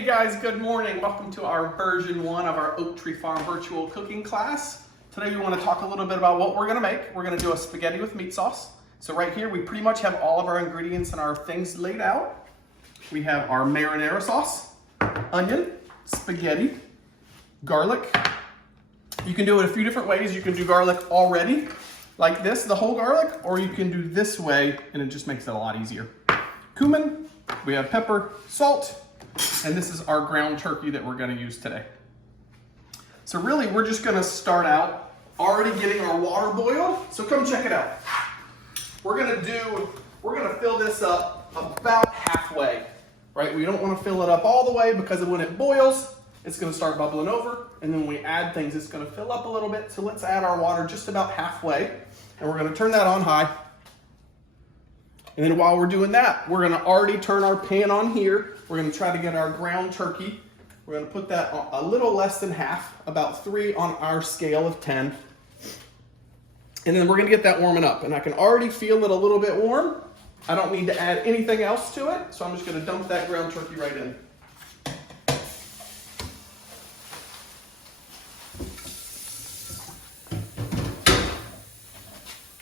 Hey guys, good morning. Welcome to our version 1 of our Oak Tree Farm virtual cooking class. Today we want to talk a little bit about what we're going to make. We're going to do a spaghetti with meat sauce. So right here we pretty much have all of our ingredients and our things laid out. We have our marinara sauce, onion, spaghetti, garlic. You can do it a few different ways. You can do garlic already, like this, the whole garlic, or you can do this way and it just makes it a lot easier. Cumin, we have pepper, salt, and this is our ground turkey that we're going to use today. So really, we're just going to start out already getting our water boiled. So come check it out. We're going to fill this up about halfway, right? We don't want to fill it up all the way because when it boils, it's going to start bubbling over. And then when we add things, it's going to fill up a little bit. So let's add our water just about halfway. And we're going to turn that on high. And then while we're doing that, we're going to already turn our pan on here. We're going to try to get our ground turkey. We're going to put that on a little less than half, about 3 on our scale of 10. And then we're going to get that warming up. And I can already feel it a little bit warm. I don't need to add anything else to it. So I'm just going to dump that ground turkey right in.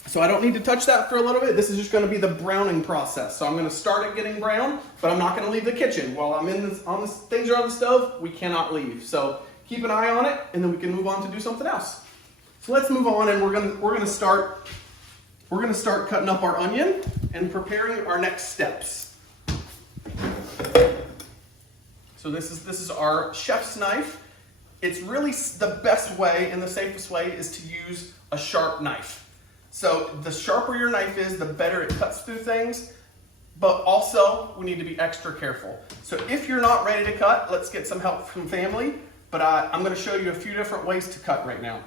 So I don't need to touch that for a little bit. This is just going to be the browning process. So I'm going to start it getting brown, but I'm not going to leave the kitchen. While I'm in this, things are on the stove, we cannot leave. So keep an eye on it, and then we can move on to do something else. So let's move on, and we're going to start cutting up our onion and preparing our next steps. So this is our chef's knife. It's really the best way and the safest way is to use a sharp knife. So the sharper your knife is, the better it cuts through things, but also we need to be extra careful. So if you're not ready to cut, let's get some help from family, but I'm going to show you a few different ways to cut right now.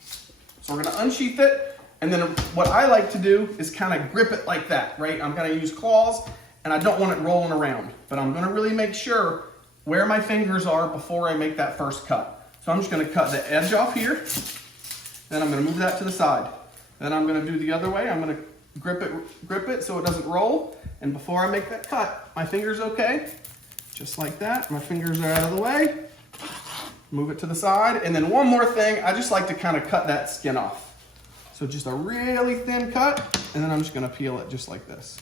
So we're going to unsheath it, and then what I like to do is kind of grip it like that, right? I'm going to use claws, and I don't want it rolling around, but I'm going to really make sure where my fingers are before I make that first cut. So I'm just going to cut the edge off here, then I'm going to move that to the side. Then I'm going to do the other way. I'm going to grip it so it doesn't roll. And before I make that cut, my finger's okay. Just like that. My fingers are out of the way. Move it to the side. And then one more thing, I just like to kind of cut that skin off. So just a really thin cut, and then I'm just going to peel it just like this.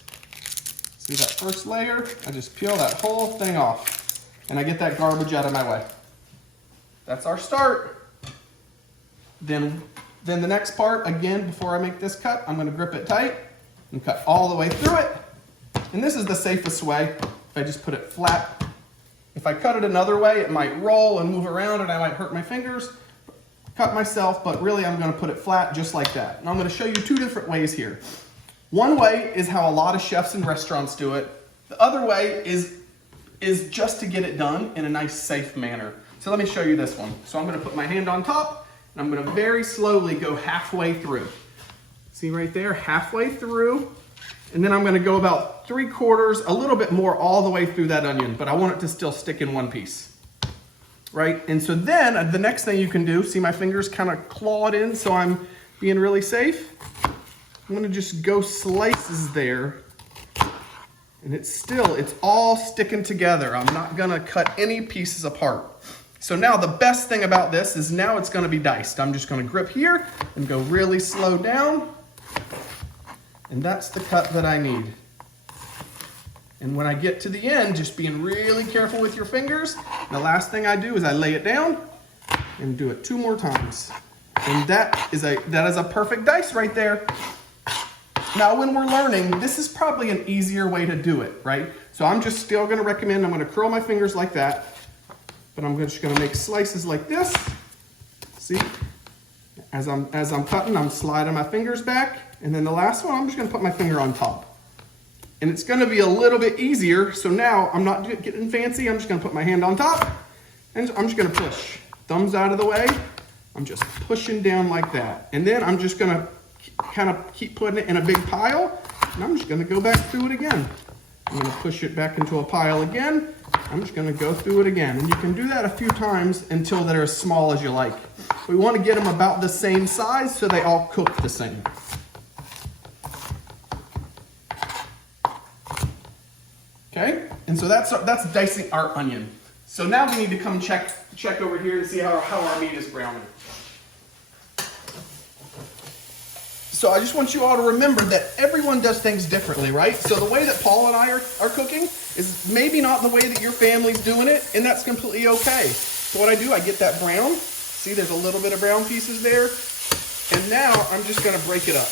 See that first layer? I just peel that whole thing off. And I get that garbage out of my way. That's our start. Then the next part, again, before I make this cut, I'm going to grip it tight and cut all the way through it. And this is the safest way. If I just put it flat. If I cut it another way, it might roll and move around and I might hurt my fingers, cut myself, but really I'm going to put it flat just like that. And I'm going to show you 2 different ways here. One way is how a lot of chefs and restaurants do it. The other way is just to get it done in a nice, safe manner. So let me show you this one. So I'm going to put my hand on top. I'm going to very slowly go halfway through. See right there, halfway through. And then I'm going to go about 3/4, a little bit more all the way through that onion, but I want it to still stick in one piece. Right? And so then the next thing you can do, see my fingers kind of clawed in so I'm being really safe. I'm going to just go slices there. And it's all sticking together. I'm not going to cut any pieces apart. So now the best thing about this is now it's going to be diced. I'm just going to grip here and go really slow down. And that's the cut that I need. And when I get to the end, just being really careful with your fingers. The last thing I do is I lay it down and do it 2 more times. And that is a perfect dice right there. Now when we're learning, this is probably an easier way to do it, right? So I'm just still going to recommend, I'm going to curl my fingers like that. But I'm just going to make slices like this. See? As I'm cutting, I'm sliding my fingers back. And then the last one, I'm just going to put my finger on top. And it's going to be a little bit easier. So now I'm not getting fancy. I'm just going to put my hand on top. And I'm just going to push. Thumbs out of the way. I'm just pushing down like that. And then I'm just going to kind of keep putting it in a big pile. And I'm just going to go back through it again. I'm going to push it back into a pile again. I'm just going to go through it again. And you can do that a few times until they're as small as you like. We want to get them about the same size so they all cook the same. Okay, and so that's dicing our onion. So now we need to come check over here and see how our meat is browning. So I just want you all to remember that everyone does things differently, right? So the way that Paul and I are cooking is maybe not the way that your family's doing it, and that's completely okay. So what I do, I get that brown. See, there's a little bit of brown pieces there. And now I'm just gonna break it up.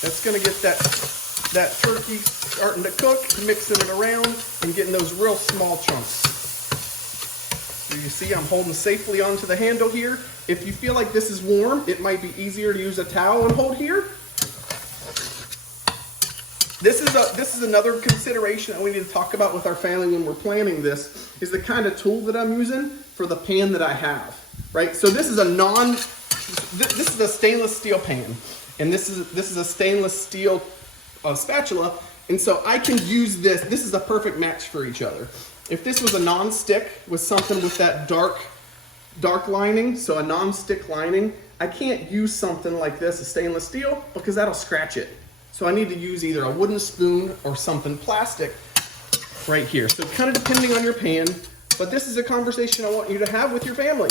That's gonna get that turkey starting to cook, mixing it around, and getting those real small chunks. So you see I'm holding safely onto the handle here. If you feel like this is warm, it might be easier to use a towel and hold here. This is another consideration that we need to talk about with our family when we're planning this, is the kind of tool that I'm using for the pan that I have, right? So this is a stainless steel pan, and this is a stainless steel spatula, and so I can use this. This is a perfect match for each other. If this was a non-stick with something with that dark lining, so a non-stick lining, I can't use something like this, a stainless steel, because that'll scratch it. So I need to use either a wooden spoon or something plastic right here. So kind of depending on your pan, but this is a conversation I want you to have with your family.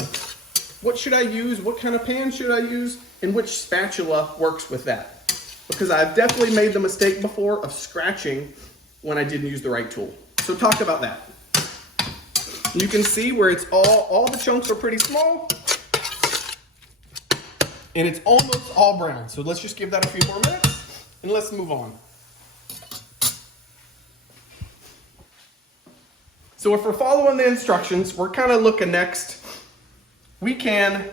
What should I use? What kind of pan should I use? And which spatula works with that? Because I've definitely made the mistake before of scratching when I didn't use the right tool. So talk about that. You can see where it's all the chunks are pretty small, and it's almost all brown. So let's just give that a few more minutes, and let's move on. So if we're following the instructions, we're kind of looking next. We can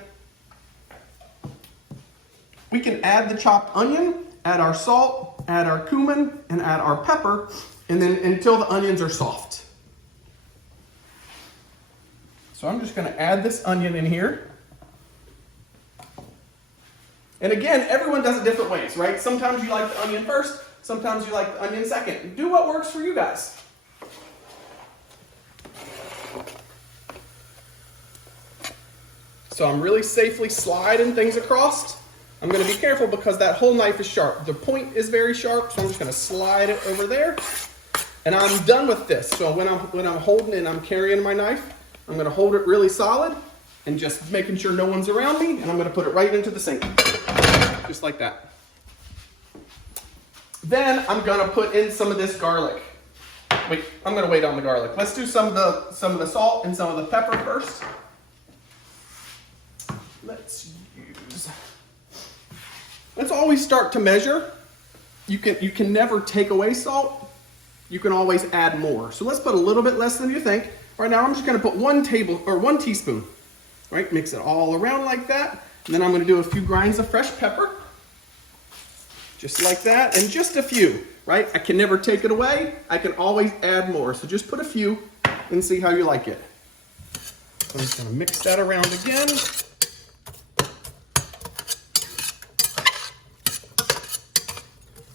add the chopped onion, add our salt, add our cumin, and add our pepper, and then until the onions are soft. So I'm just going to add this onion in here. And again, everyone does it different ways, right? Sometimes you like the onion first, sometimes you like the onion second. Do what works for you guys. So I'm really safely sliding things across. I'm going to be careful because that whole knife is sharp. The point is very sharp, so I'm just going to slide it over there. And I'm done with this. So when I'm holding and I'm carrying my knife, I'm going to hold it really solid and just making sure no one's around me, and I'm going to put it right into the sink, just like that. Then I'm going to put in some of this garlic. Wait, I'm going to wait on the garlic. Let's do some of the salt and some of the pepper first. Let's always start to measure. You can never take away salt. You can always add more. So let's put a little bit less than you think. Right now, I'm just going to put 1 teaspoon. Right, mix it all around like that. And then I'm going to do a few grinds of fresh pepper, just like that, and just a few. Right, I can never take it away. I can always add more. So just put a few and see how you like it. So I'm just going to mix that around again.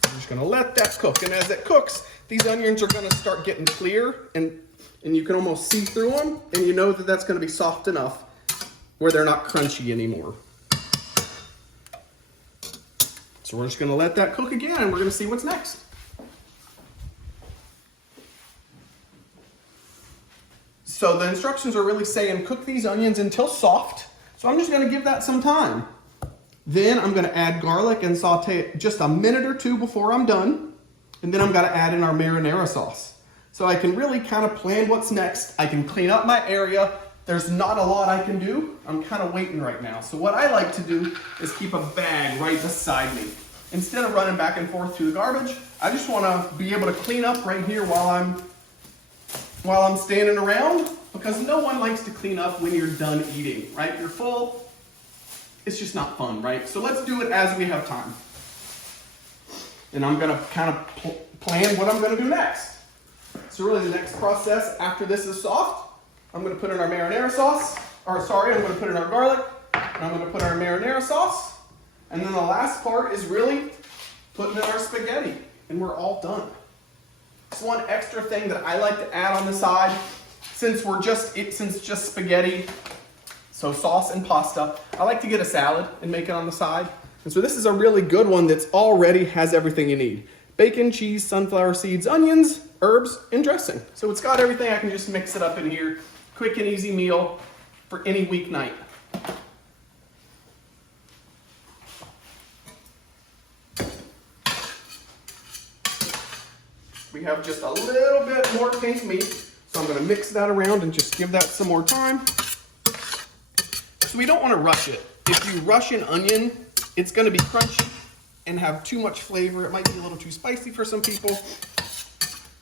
I'm just going to let that cook, and as it cooks, these onions are going to start getting clear, and you can almost see through them, and you know that that's going to be soft enough where they're not crunchy anymore. So we're just going to let that cook again, and we're going to see what's next. So the instructions are really saying cook these onions until soft. So I'm just going to give that some time. Then I'm going to add garlic and saute it just a minute or two before I'm done. And then I'm going to add in our marinara sauce. So I can really kind of plan what's next. I can clean up my area. There's not a lot I can do. I'm kind of waiting right now. So what I like to do is keep a bag right beside me. Instead of running back and forth to the garbage, I just want to be able to clean up right here while I'm standing around, because no one likes to clean up when you're done eating, right? You're full. It's just not fun, right? So let's do it as we have time. And I'm going to kind of plan what I'm going to do next. So really the next process after this is soft, I'm going to put in our marinara sauce, I'm going to put in our garlic, and I'm going to put our marinara sauce. And then the last part is really putting in our spaghetti, and we're all done. Just one extra thing that I like to add on the side, since it's just spaghetti, so sauce and pasta, I like to get a salad and make it on the side. And so this is a really good one that's already has everything you need. bacon, cheese, sunflower seeds, onions, herbs, and dressing. So it's got everything. I can just mix it up in here. Quick and easy meal for any weeknight. We have just a little bit more pink meat, so I'm going to mix that around and just give that some more time. So we don't want to rush it. If you rush an onion, it's going to be crunchy and have too much flavor. It might be a little too spicy for some people.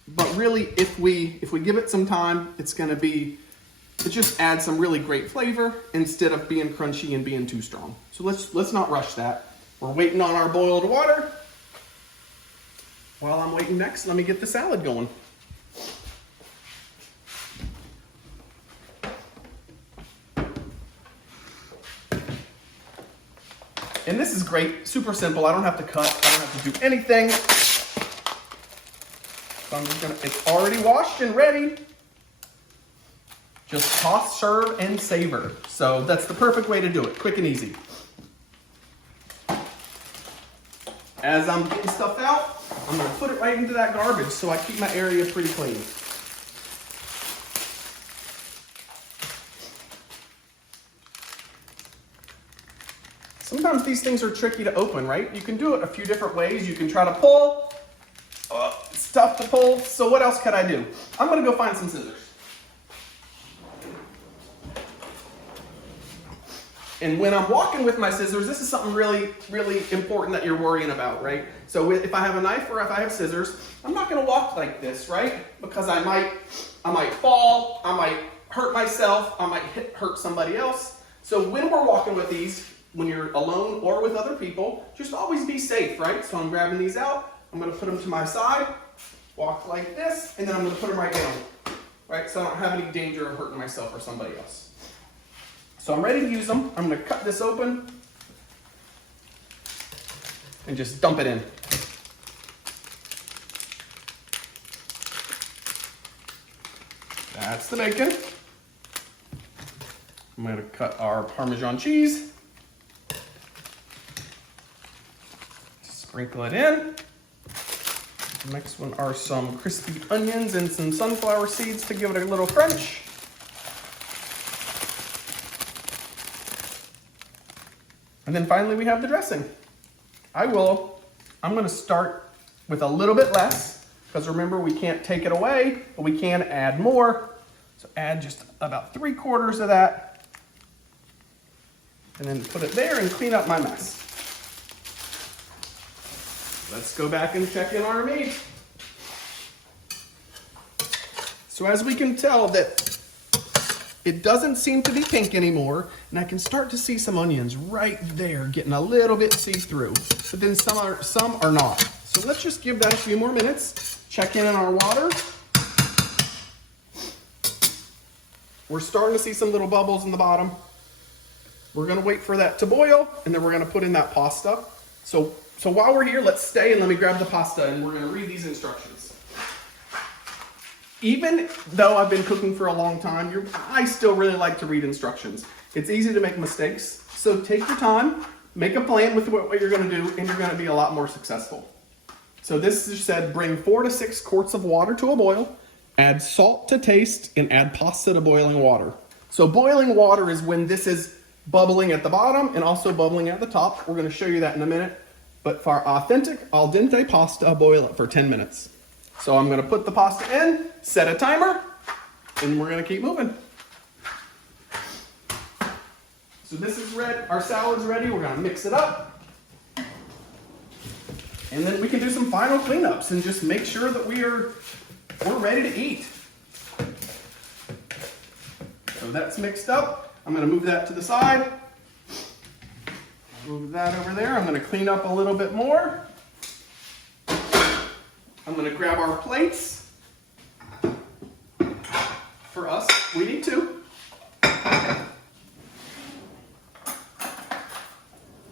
But really, if we give it some time, it just adds some really great flavor instead of being crunchy and being too strong. So let's not rush that. We're waiting on our boiled water. While I'm waiting next, let me get the salad going. And this is great, super simple. I don't have to cut, I don't have to do anything. So I'm just it's already washed and ready. Just toss, serve, and savor. So that's the perfect way to do it, quick and easy. As I'm getting stuff out, I'm gonna put it right into that garbage so I keep my area pretty clean. Sometimes these things are tricky to open, right? You can do it a few different ways. You can try to pull, it's tough to pull. So what else could I do? I'm gonna go find some scissors. And when I'm walking with my scissors, this is something really, really important that you're worrying about, right? So if I have a knife or if I have scissors, I'm not gonna walk like this, right? Because I might fall, I might hurt myself, I might hurt somebody else. So when we're walking with these, when you're alone or with other people, just always be safe, right? So I'm grabbing these out, I'm gonna put them to my side, walk like this, and then I'm gonna put them right down, right? So I don't have any danger of hurting myself or somebody else. So I'm ready to use them. I'm gonna cut this open and just dump it in. That's the bacon. I'm gonna cut our Parmesan cheese. Sprinkle it in. The next one are some crispy onions and some sunflower seeds to give it a little crunch. And then finally we have the dressing. I'm gonna start with a little bit less, because remember we can't take it away, but we can add more. So add just about 3/4 of that. And then put it there and clean up my mess. Let's go back and check in our meat. So as we can tell that it doesn't seem to be pink anymore, and I can start to see some onions right there getting a little bit see-through, but then some are not. So let's just give that a few more minutes, check in on our water. We're starting to see some little bubbles in the bottom. We're gonna wait for that to boil, and then we're gonna put in that pasta. So while we're here, let's stay and let me grab the pasta, and we're gonna read these instructions. Even though I've been cooking for a long time, I still really like to read instructions. It's easy to make mistakes, so take your time, make a plan with what you're gonna do, and you're gonna be a lot more successful. So this just said, bring 4 to 6 quarts of water to a boil, add salt to taste, and add pasta to boiling water. So boiling water is when this is bubbling at the bottom and also bubbling at the top. We're gonna show you that in a minute. But for authentic al dente pasta, boil it for 10 minutes. So I'm gonna put the pasta in, set a timer, and we're gonna keep moving. So this is ready, our salad's ready, we're gonna mix it up. And then we can do some final cleanups and just make sure that we're ready to eat. So that's mixed up. I'm gonna move that to the side. Move that over there. I'm gonna clean up a little bit more. I'm gonna grab our plates. For us, we need 2.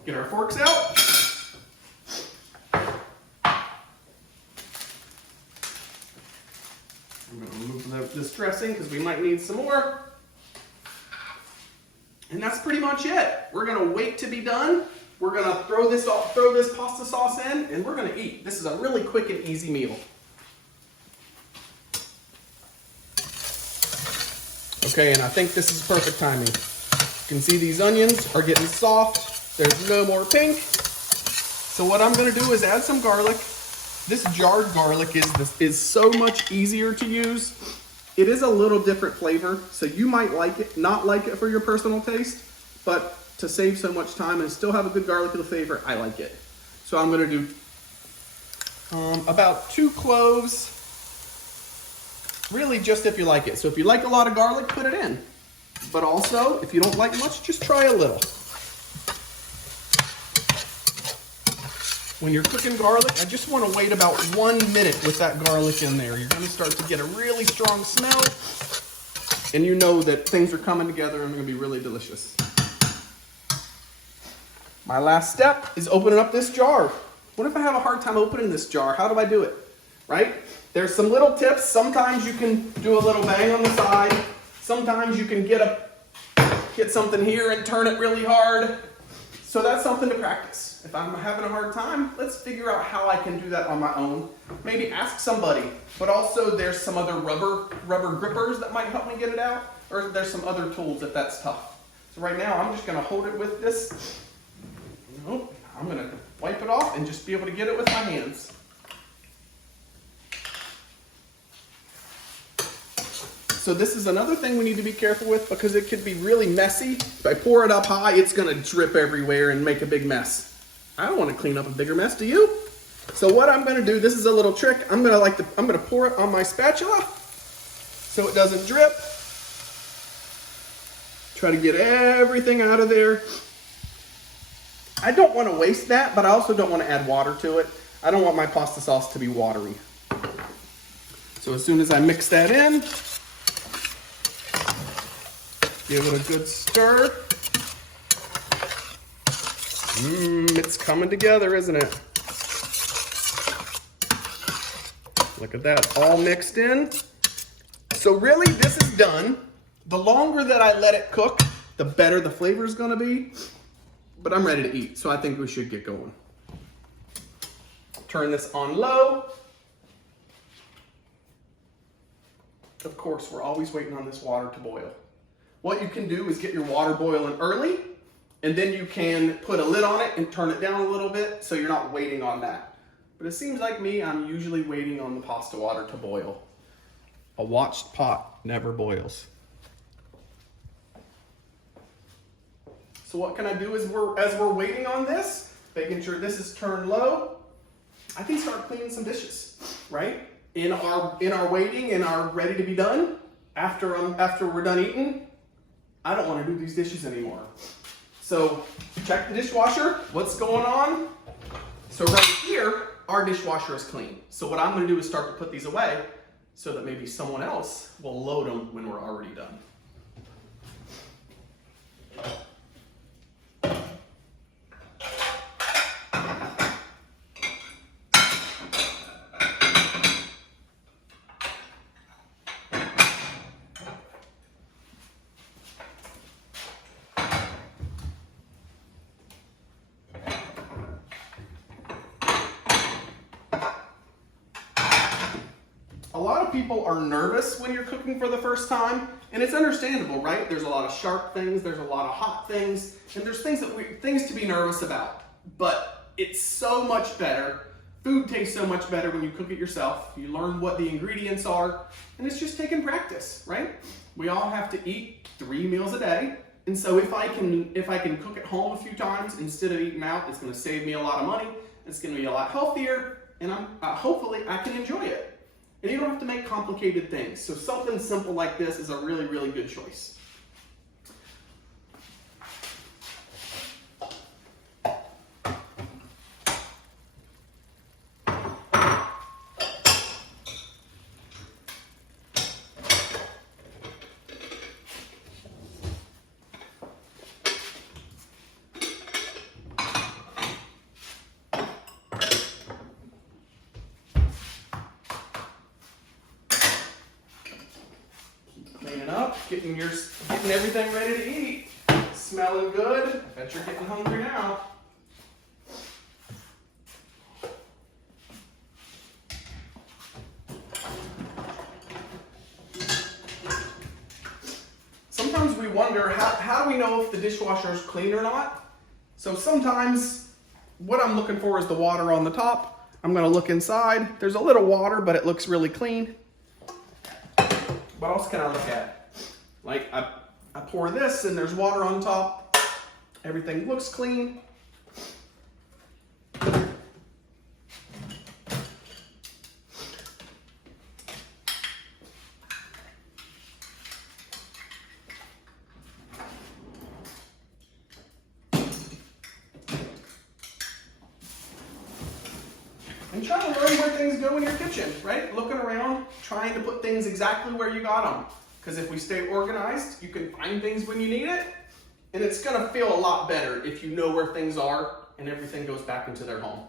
Get our forks out. I'm gonna remove this dressing because we might need some more. And that's pretty much it. We're gonna wait to be done, We're gonna throw this pasta sauce in, and we're gonna eat. This is a really quick and easy meal. Okay, and I think this is perfect timing. You can see these onions are getting soft. There's no more pink. So what I'm gonna do is add some garlic. This jarred garlic is so much easier to use. It is a little different flavor, so you might like it, not like it for your personal taste, but to save so much time and still have a good garlic flavor, I like it. So I'm gonna do about 2 cloves, really just if you like it. So if you like a lot of garlic, put it in. But also, if you don't like much, just try a little. When you're cooking garlic, I just want to wait about 1 minute with that garlic in there. You're going to start to get a really strong smell, and you know that things are coming together and they're going to be really delicious. My last step is opening up this jar. What if I have a hard time opening this jar? How do I do it? Right? There's some little tips. Sometimes you can do a little bang on the side. Sometimes you can get something here and turn it really hard. So that's something to practice. If I'm having a hard time, let's figure out how I can do that on my own. Maybe ask somebody, but also there's some other rubber grippers that might help me get it out, or there's some other tools if that's tough. So right now, I'm just gonna hold it with this. Nope, I'm gonna wipe it off and just be able to get it with my hands. So this is another thing we need to be careful with because it could be really messy. If I pour it up high, it's gonna drip everywhere and make a big mess. I don't want to clean up a bigger mess, do you? So what I'm gonna do, this is a little trick. I'm gonna pour it on my spatula so it doesn't drip. Try to get everything out of there. I don't want to waste that, but I also don't want to add water to it. I don't want my pasta sauce to be watery. So as soon as I mix that in, give it a good stir. It's coming together, isn't it? Look at that, all mixed in. So really, this is done. The longer that I let it cook, the better the flavor is gonna be. But I'm ready to eat, so I think we should get going. Turn this on low. Of course, we're always waiting on this water to boil. What you can do is get your water boiling early, and then you can put a lid on it and turn it down a little bit so you're not waiting on that. But it seems like me, I'm usually waiting on the pasta water to boil. A watched pot never boils. So what can I do as we're waiting on this, making sure this is turned low, I can start cleaning some dishes, right? In our waiting and our ready to be done, after we're done eating, I don't want to do these dishes anymore. So check the dishwasher, what's going on? So right here, our dishwasher is clean. So what I'm gonna do is start to put these away so that maybe someone else will load them when we're already done. A lot of people are nervous when you're cooking for the first time, and it's understandable, right? There's a lot of sharp things, there's a lot of hot things, and there's things to be nervous about. But it's so much better. Food tastes so much better when you cook it yourself. You learn what the ingredients are, and it's just taking practice, right? We all have to eat 3 meals a day, and so if I can cook at home a few times instead of eating out, it's going to save me a lot of money. It's going to be a lot healthier, and hopefully I can enjoy it. And you don't have to make complicated things. So something simple like this is a really, really good choice. Cleaning up, getting everything ready to eat. Smelling good. I bet you're getting hungry now. wonder, how do we know if the dishwasher is clean or not? So sometimes what I'm looking for is the water on the top. I'm gonna look inside. There's a little water, but it looks really clean. What else can I look at? Like I pour this and there's water on top. Everything looks clean. And try to learn where things go in your kitchen, right? Looking around, trying to put things exactly where you got them. Because if we stay organized, you can find things when you need it. And it's gonna feel a lot better if you know where things are and everything goes back into their home.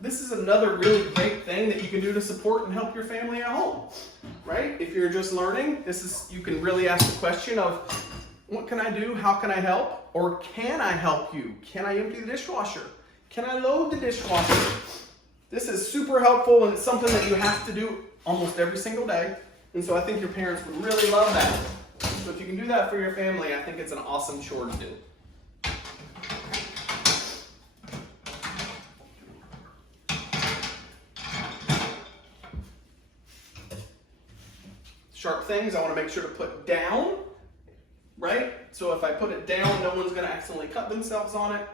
This is another really great thing that you can do to support and help your family at home, right? If you're just learning, you can really ask the question of, what can I do? How can I help? Or can I help you? Can I empty the dishwasher? Can I load the dishwasher? This is super helpful, and it's something that you have to do almost every single day. And so I think your parents would really love that. So if you can do that for your family, I think it's an awesome chore to do. Sharp things I want to make sure to put down, right? So if I put it down, no one's going to accidentally cut themselves on it.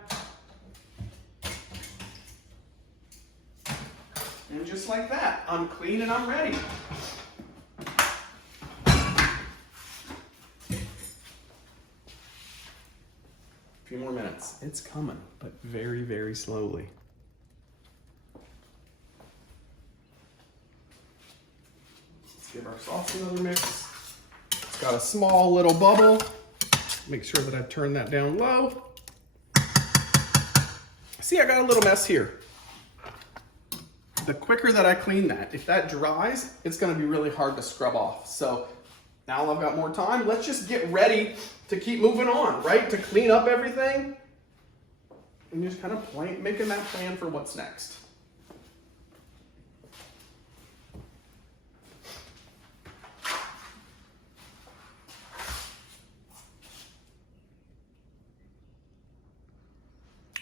And just like that, I'm clean and I'm ready. A few more minutes. It's coming, but very, very slowly. Give our sauce another mix. It's got a small little bubble. Make sure that I turn that down low. See, I got a little mess here. The quicker that I clean that, if that dries, it's gonna be really hard to scrub off. So now I've got more time. Let's just get ready to keep moving on, right? To clean up everything and just kind of making that plan for what's next.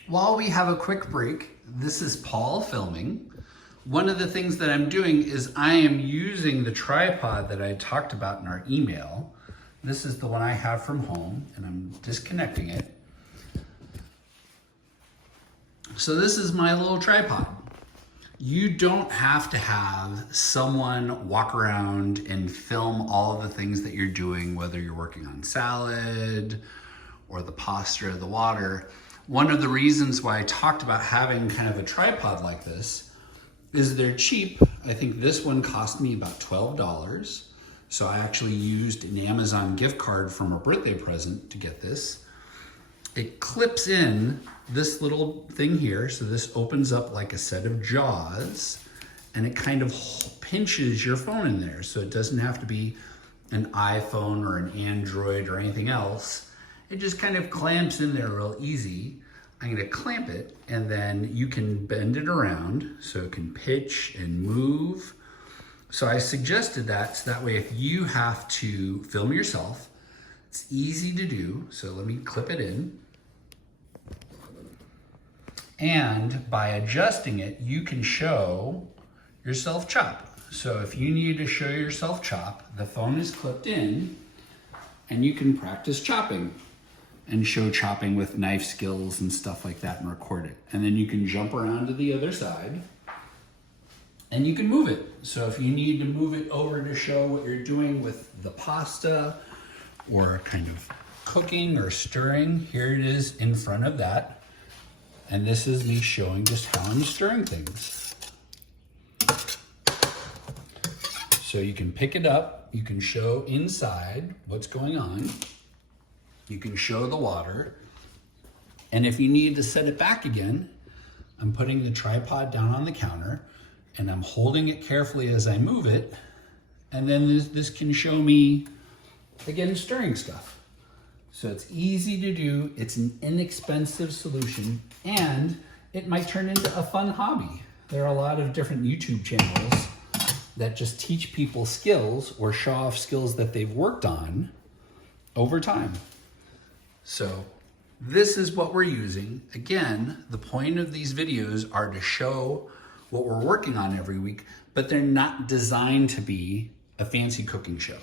While we have a quick break, this is Paul filming. One of the things that I'm doing is I am using the tripod that I talked about in our email. This is the one I have from home, and I'm disconnecting it. So this is my little tripod. You don't have to have someone walk around and film all of the things that you're doing, whether you're working on salad or the pasta or the water. One of the reasons why I talked about having kind of a tripod like this is they're cheap. I think this one cost me about $12. So I actually used an Amazon gift card from a birthday present to get this. It clips in this little thing here. So this opens up like a set of jaws, and it kind of pinches your phone in there. So it doesn't have to be an iPhone or an Android or anything else. It just kind of clamps in there real easy. I'm gonna clamp it, and then you can bend it around so it can pitch and move. So I suggested that so that way if you have to film yourself, it's easy to do. So let me clip it in. And by adjusting it, you can show yourself chop. So if you need to show yourself chop, the phone is clipped in and you can practice chopping and show chopping with knife skills and stuff like that and record it. And then you can jump around to the other side and you can move it. So if you need to move it over to show what you're doing with the pasta or kind of cooking or stirring, here it is in front of that. And this is me showing just how I'm stirring things. So you can pick it up, you can show inside what's going on, you can show the water, and if you need to set it back again, I'm putting the tripod down on the counter and I'm holding it carefully as I move it, and then this can show me, again, stirring stuff. So it's easy to do, it's an inexpensive solution, and it might turn into a fun hobby. There are a lot of different YouTube channels that just teach people skills or show off skills that they've worked on over time. So this is what we're using. Again, the point of these videos are to show what we're working on every week, but they're not designed to be a fancy cooking show.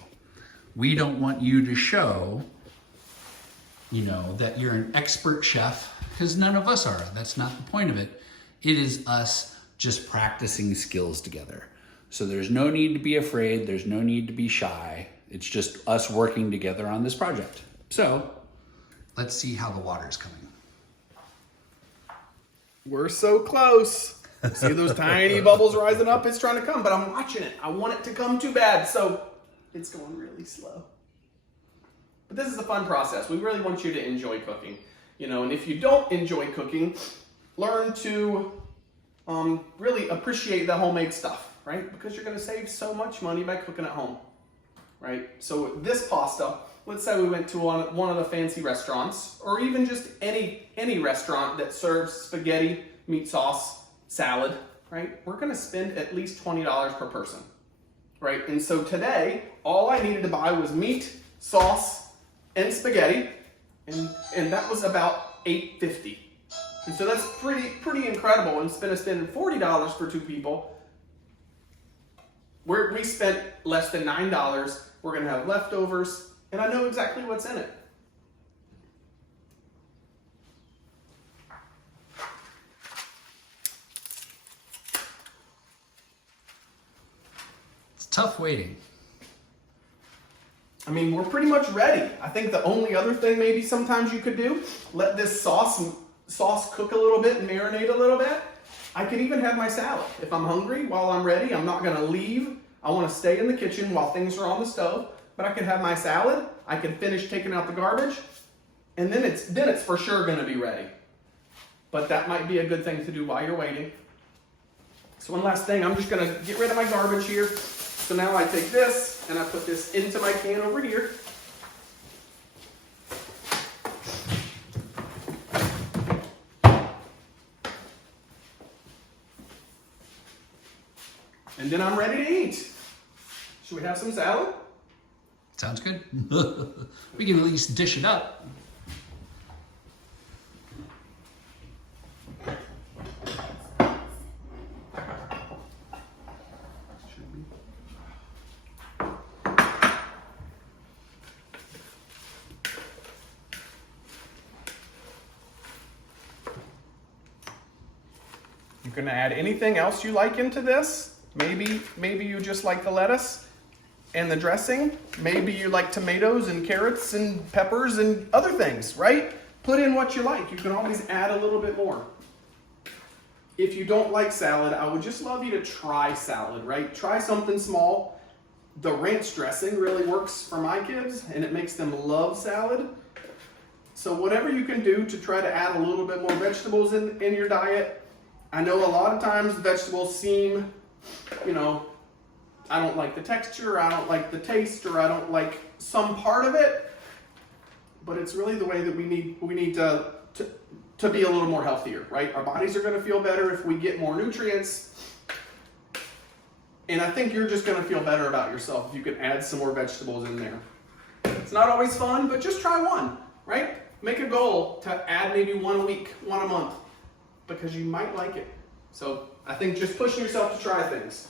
We don't want you to show, you know, that you're an expert chef, because none of us are. That's not the point of it. It is us just practicing skills together. So there's no need to be afraid. There's no need to be shy. It's just us working together on this project. So let's see how the water's coming. We're so close. See those tiny bubbles rising up? It's trying to come, but I'm watching it. I want it to come too bad, so it's going really slow. But this is a fun process. We really want you to enjoy cooking. You know, and if you don't enjoy cooking, learn to really appreciate the homemade stuff, right? Because you're going to save so much money by cooking at home, right? So this pasta, let's say we went to one of the fancy restaurants, or even just any restaurant that serves spaghetti, meat sauce, salad, right? We're going to spend at least $20 per person, right? And so today, all I needed to buy was meat, sauce, and spaghetti, and that was about $8.50. And so that's pretty incredible. Instead of spending $40 for two people, we spent less than $9. We're going to have leftovers, and I know exactly what's in it. It's tough waiting. I mean, we're pretty much ready. I think the only other thing maybe sometimes you could do, let this sauce cook a little bit and marinate a little bit. I could even have my salad. If I'm hungry while I'm ready, I'm not gonna leave. I wanna stay in the kitchen while things are on the stove, but I could have my salad. I can finish taking out the garbage, and then it's for sure gonna be ready. But that might be a good thing to do while you're waiting. So one last thing, I'm just gonna get rid of my garbage here. So now I take this and I put this into my can over here. And then I'm ready to eat. Should we have some salad? Sounds good. We can at least dish it up. You can add anything else you like into this. Maybe you just like the lettuce and the dressing. Maybe you like tomatoes and carrots and peppers and other things, right? Put in what you like. You can always add a little bit more. If you don't like salad, I would just love you to try salad, right? Try something small. The ranch dressing really works for my kids, and it makes them love salad. So whatever you can do to try to add a little bit more vegetables in your diet. I know a lot of times vegetables seem, you know, I don't like the texture, I don't like the taste, or I don't like some part of it, but it's really the way that we need to be a little more healthier, right? Our bodies are going to feel better if we get more nutrients, and I think you're just going to feel better about yourself if you can add some more vegetables in there. It's not always fun, but just try one, right? Make a goal to add maybe one a week, one a month, because you might like it. So I think just pushing yourself to try things.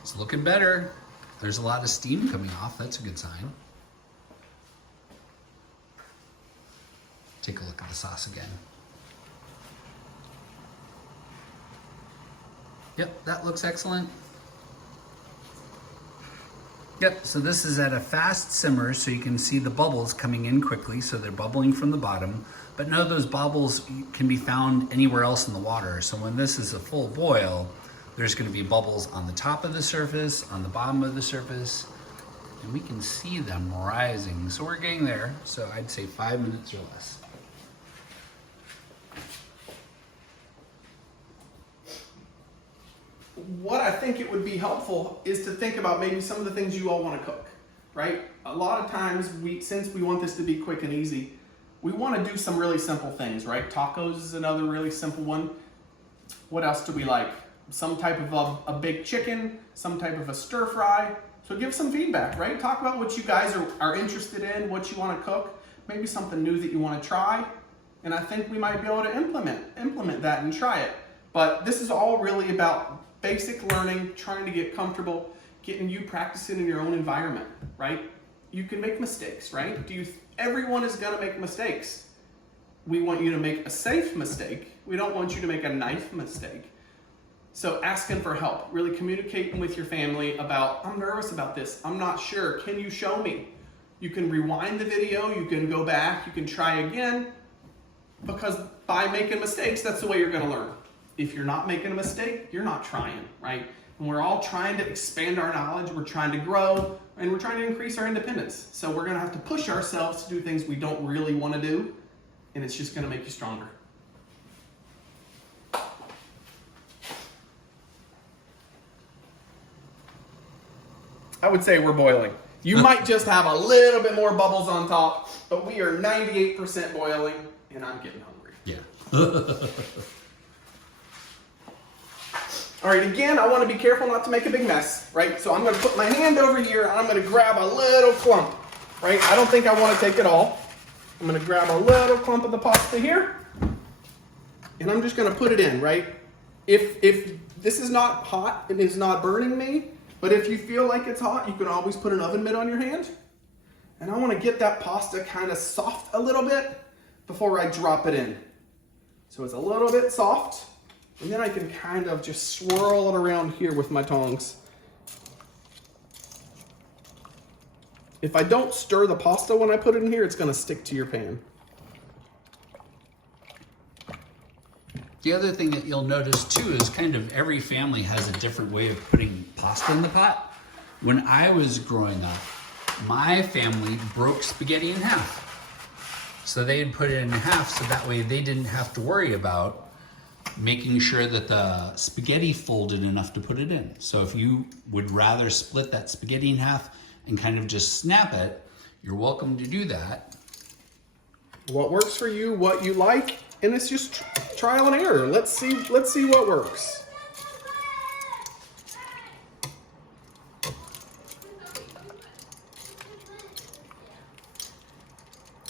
It's looking better. There's a lot of steam coming off. That's a good sign. Take a look at the sauce again. Yep, that looks excellent. Yep, so this is at a fast simmer, so you can see the bubbles coming in quickly, so they're bubbling from the bottom. But no, those bubbles can be found anywhere else in the water. So when this is a full boil, there's gonna be bubbles on the top of the surface, on the bottom of the surface, and we can see them rising. So we're getting there, so I'd say 5 minutes or less. What I think it would be helpful is to think about maybe some of the things you all want to cook, right? A lot of times, since we want this to be quick and easy, we want to do some really simple things, right? Tacos is another really simple one. What else do we like? Some type of a baked chicken, some type of a stir fry. So give some feedback, right? Talk about what you guys are interested in, what you want to cook, maybe something new that you want to try. And I think we might be able to implement that and try it. But this is all really about basic learning, trying to get comfortable, getting you practicing in your own environment, right? You can make mistakes, right? Everyone is gonna make mistakes. We want you to make a safe mistake. We don't want you to make a knife mistake. So asking for help, really communicating with your family about, I'm nervous about this, I'm not sure, can you show me? You can rewind the video, you can go back, you can try again, because by making mistakes, that's the way you're gonna learn. If you're not making a mistake, you're not trying, right? And we're all trying to expand our knowledge, we're trying to grow, and we're trying to increase our independence. So we're gonna have to push ourselves to do things we don't really wanna do, and it's just gonna make you stronger. I would say we're boiling. You might just have a little bit more bubbles on top, but we are 98% boiling, and I'm getting hungry. Yeah. All right, again, I want to be careful not to make a big mess, right? So I'm going to put my hand over here, and I'm going to grab a little clump, right? I don't think I want to take it all. I'm going to grab a little clump of the pasta here, and I'm just going to put it in, right? If this is not hot, it is not burning me, but if you feel like it's hot, you can always put an oven mitt on your hand. And I want to get that pasta kind of soft a little bit before I drop it in. So it's a little bit soft. And then I can kind of just swirl it around here with my tongs. If I don't stir the pasta when I put it in here, it's going to stick to your pan. The other thing that you'll notice too is kind of every family has a different way of putting pasta in the pot. When I was growing up, my family broke spaghetti in half. So they'd put it in half so that way they didn't have to worry about making sure that the spaghetti folded enough to put it in. So if you would rather split that spaghetti in half and kind of just snap it, you're welcome to do that. What works for you, what you like, and it's just trial and error. Let's see what works.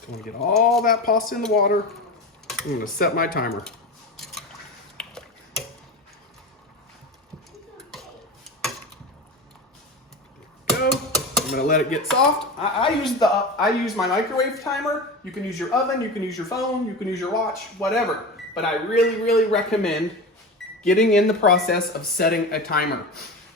I want to get all that pasta in the water. I'm going to set my timer. I'm gonna let it get soft. I use my microwave timer. You can use your oven, you can use your phone, you can use your watch, whatever. But I really recommend getting in the process of setting a timer.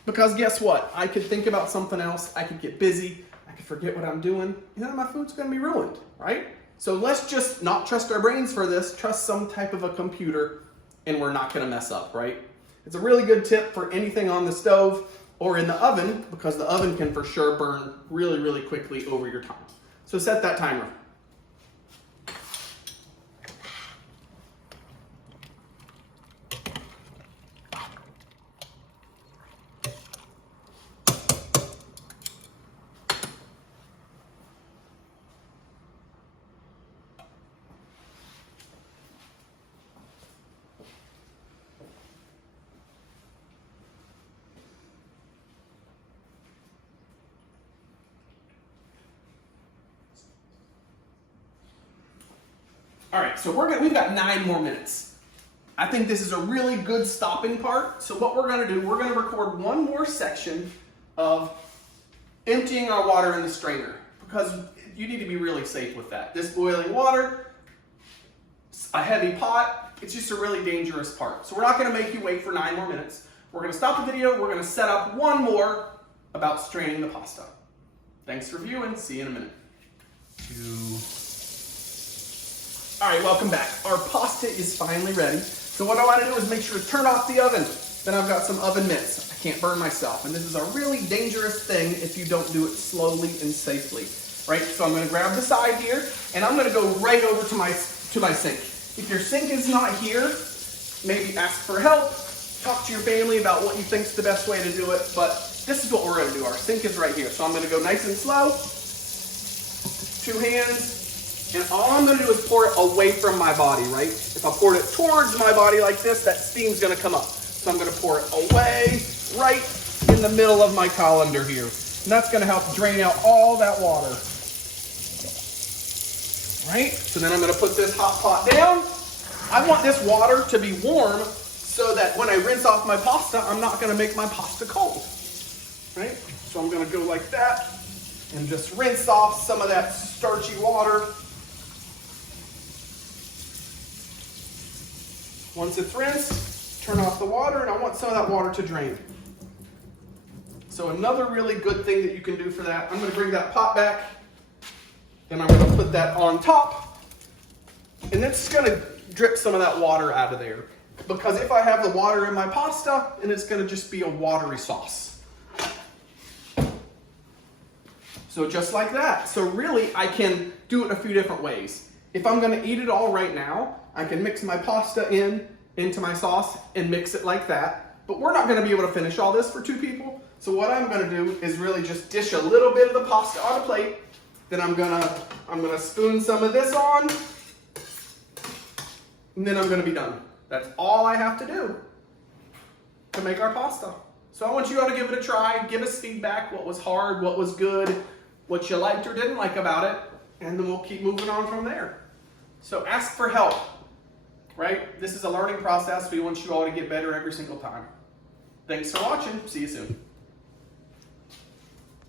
Because guess what? I could think about something else, I could get busy, I could forget what I'm doing, and then my food's gonna be ruined, right? So let's just not trust our brains for this, trust some type of a computer, and we're not gonna mess up, right? It's a really good tip for anything on the stove or in the oven, because the oven can for sure burn really quickly over your time. So set that timer. All right, so we've got 9 more minutes. I think this is a really good stopping part. So what we're gonna do, we're gonna record one more section of emptying our water in the strainer, because you need to be really safe with that. This boiling water, a heavy pot, it's just a really dangerous part. So we're not gonna make you wait for 9 more minutes. We're gonna stop the video, we're gonna set up one more about straining the pasta. Thanks for viewing. See you in a minute. All right, welcome back. Our pasta is finally ready. So what I want to do is make sure to turn off the oven. Then I've got some oven mitts. I can't burn myself. And this is a really dangerous thing if you don't do it slowly and safely, right? So I'm gonna grab the side here and I'm gonna go right over to my sink. If your sink is not here, maybe ask for help. Talk to your family about what you think is the best way to do it. But this is what we're gonna do. Our sink is right here. So I'm gonna go nice and slow. 2 hands. And all I'm gonna do is pour it away from my body, right? If I poured it towards my body like this, that steam's gonna come up. So I'm gonna pour it away, right in the middle of my colander here. And that's gonna help drain out all that water. Right? So then I'm gonna put this hot pot down. I want this water to be warm so that when I rinse off my pasta, I'm not gonna make my pasta cold. Right? So I'm gonna go like that and just rinse off some of that starchy water. Once it's rinsed, turn off the water, and I want some of that water to drain. So another really good thing that you can do for that, I'm gonna bring that pot back, and I'm gonna put that on top, and it's gonna drip some of that water out of there. Because if I have the water in my pasta, then it's gonna just be a watery sauce. So just like that. So really, I can do it a few different ways. If I'm gonna eat it all right now, I can mix my pasta into my sauce and mix it like that. But we're not gonna be able to finish all this for 2 people. So what I'm gonna do is really just dish a little bit of the pasta on a plate. Then I'm gonna spoon some of this on. And then I'm gonna be done. That's all I have to do to make our pasta. So I want you all to give it a try. Give us feedback, what was hard, what was good, what you liked or didn't like about it. And then we'll keep moving on from there. So ask for help, right? This is a learning process. We want you all to get better every single time. Thanks for watching. See you soon.